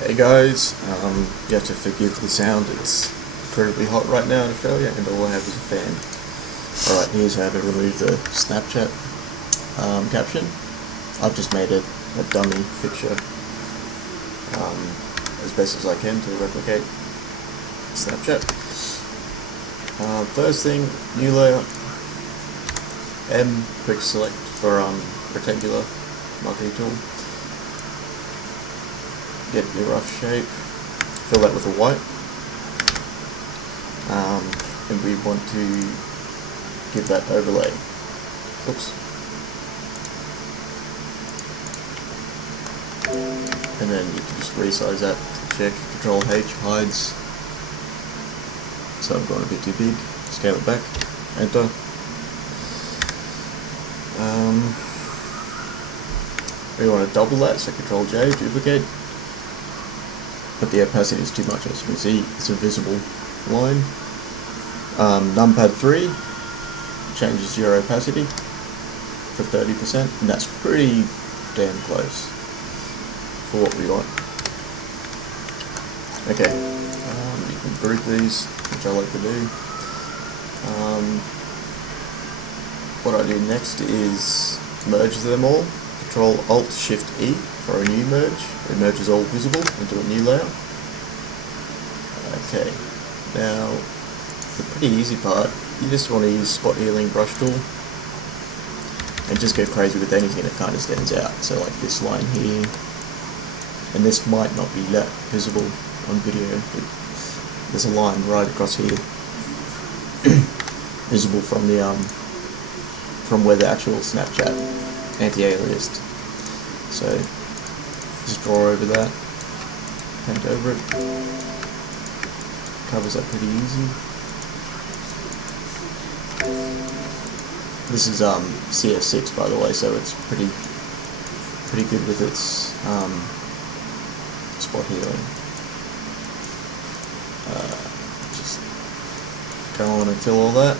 Hey guys, you have to forgive the sound, it's incredibly hot right now in Australia and all I have is a fan. Alright, here's how to remove the Snapchat caption. I've just made a dummy picture as best as I can to replicate Snapchat. First thing, new layer, M, quick select for rectangular marquee tool. Get your rough shape, fill that with a white, and we want to give that overlay. Oops. And then you can just resize that, check, Control H hides. So I've gone a bit too big, scale it back, enter. We want to double that, so Control J, duplicate. But the opacity is too much, as you can see, it's a visible line. Numpad 3 changes your opacity for 30%, and that's pretty damn close for what we want. Okay, you can group these, which I like to do. What I do next is merge them all. Control Alt Shift E for a new merge. It merges all visible into a new layer. Okay, now the pretty easy part, you just want to use spot healing brush tool and just go crazy with anything that kind of stands out. So like this line here, and this might not be that visible on video, but there's a line right across here, visible from the from where the actual Snapchat anti-aliased. So just draw over that, paint over it, covers up pretty easy. This is CS6 by the way, so it's pretty good with its spot healing. Just go on and fill all that.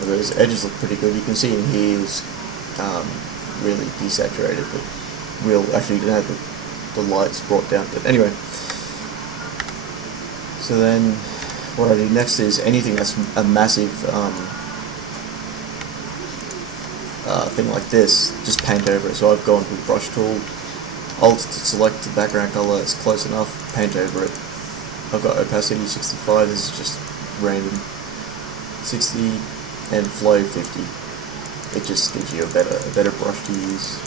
Those edges look pretty good. You can see in here is really desaturated, but we'll actually have the lights brought down. But anyway, so then what I do next is anything that's a massive thing like this, just paint over it. So I've gone with brush tool, Alt to select the background color, it's close enough, paint over it. I've got opacity 65, this is just random, 60, and flow 50. It just gives you a better brush to use.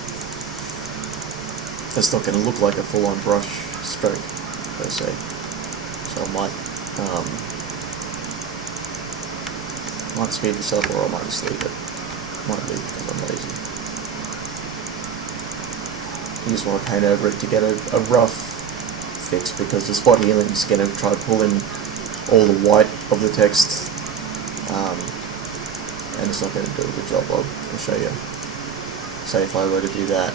It's not going to look like a full-on brush stroke per se. So I might speed this up, or I might just leave it. Might leave because I'm lazy. You just want to paint over it to get a rough fix, because the spot healing is going to try to pull in all the white of the text. And it's not going to do a good job. I'll show you. Say if I were to do that,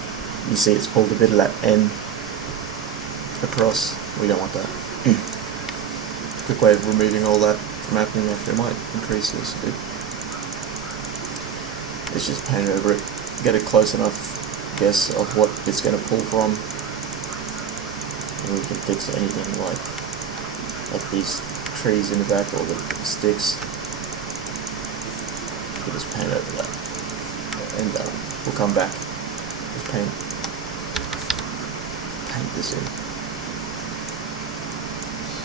you see it's pulled a bit of that N across. We don't want that. Quick way of removing all that from happening. Actually, I might increase this a bit. It's just paint over it, get a close enough guess of what it's going to pull from, and we can fix anything like these trees in the back or the sticks. We'll just paint over that, and we'll come back. Just paint this in.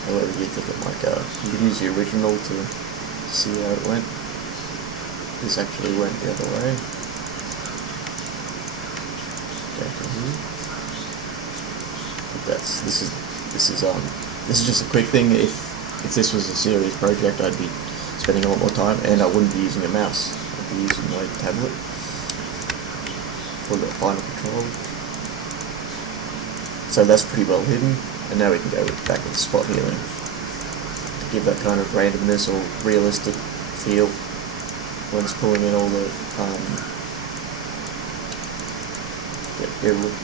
However you think it might go. You can use the original to see how it went. This actually went the other way. Back to here. But this is just a quick thing. If this was a serious project, I'd be spending a lot more time, and I wouldn't be using a mouse. I'd be using my tablet for the final control. So that's pretty well hidden, and now we can go back with spot healing to give that kind of randomness or realistic feel when it's pulling in all the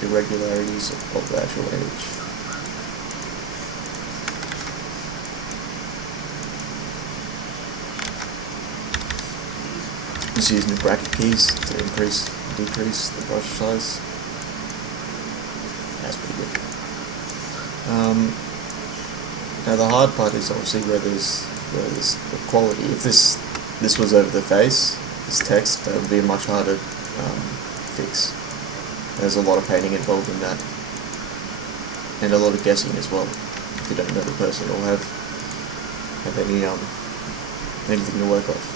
irregularities of the actual image. Just using the bracket keys to increase and decrease the brush size. that's pretty good. Now the hard part is obviously where there's the quality. If this was over the face, this text, that would be much harder fix. There's a lot of painting involved in that, and a lot of guessing as well. If you don't know the person or have any anything to work off.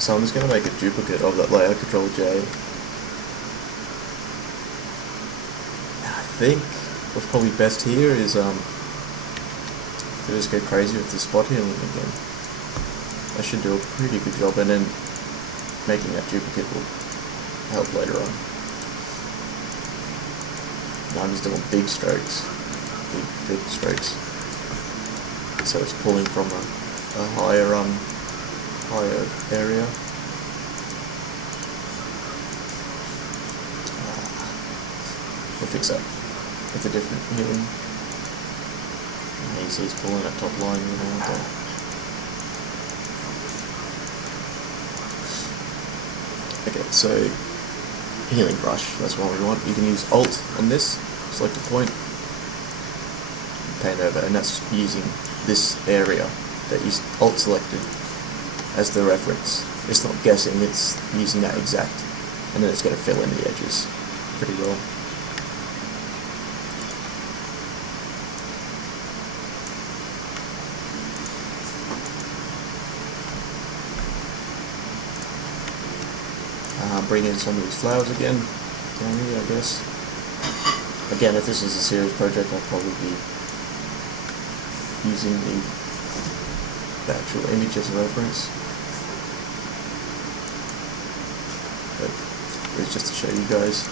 So I'm just going to make a duplicate of that layer, Control J. I think what's probably best here is to just go crazy with the spot healing again. I should do a pretty good job, and then making that duplicate will help later on. Now I'm just doing big strokes, big strokes. So it's pulling from a higher area. We'll fix that with a different healing. You see it's pulling that top line, you know, like that. Okay, so healing brush, that's what we want. You can use Alt on this, select a point, paint over, and that's using this area that you Alt selected as the reference. It's not guessing, it's using that exact, and then it's going to fill in the edges pretty well. Bring in some of these flowers again, down here, I guess. Again, if this is a serious project, I'll probably be using the actual image as a reference. But it's just to show you guys.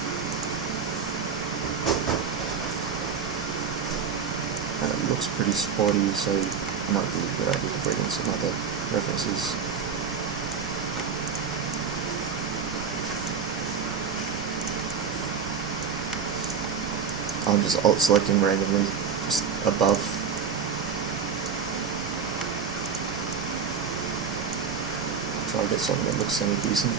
And it looks pretty spotty, so it might be a good idea to bring in some other references. I'm just alt selecting randomly, just above. Try to get something that looks semi-decent.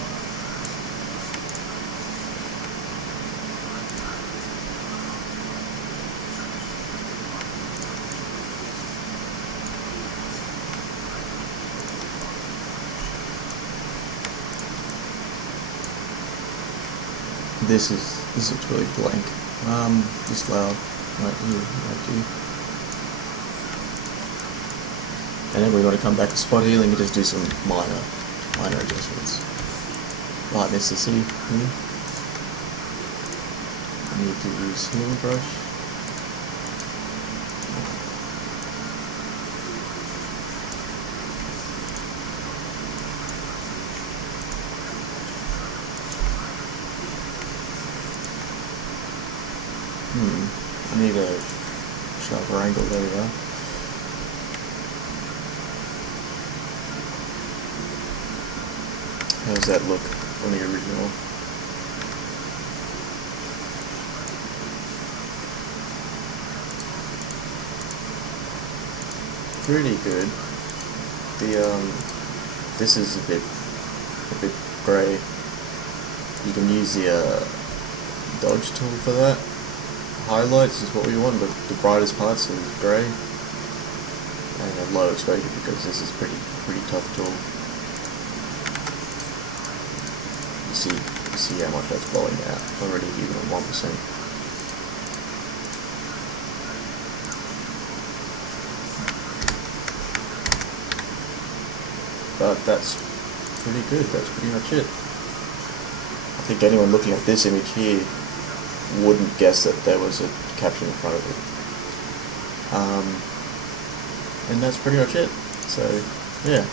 This looks really blank. This flower right here, right here. And then we're going to come back to spot healing and just do some minor adjustments. Lightness to see here. I need to use healing brush. I need a sharper angle, there we go. How does that look on the original? Pretty good. This is a bit grey. You can use the dodge tool for that. Highlights is what we want, but the brightest parts are grey, and a low exposure because this is pretty tough tool. You see how much that's blowing out already, even at 1%. But that's pretty good. That's pretty much it. I think anyone looking at this image here wouldn't guess that there was a caption in front of it. And that's pretty much it. So, yeah.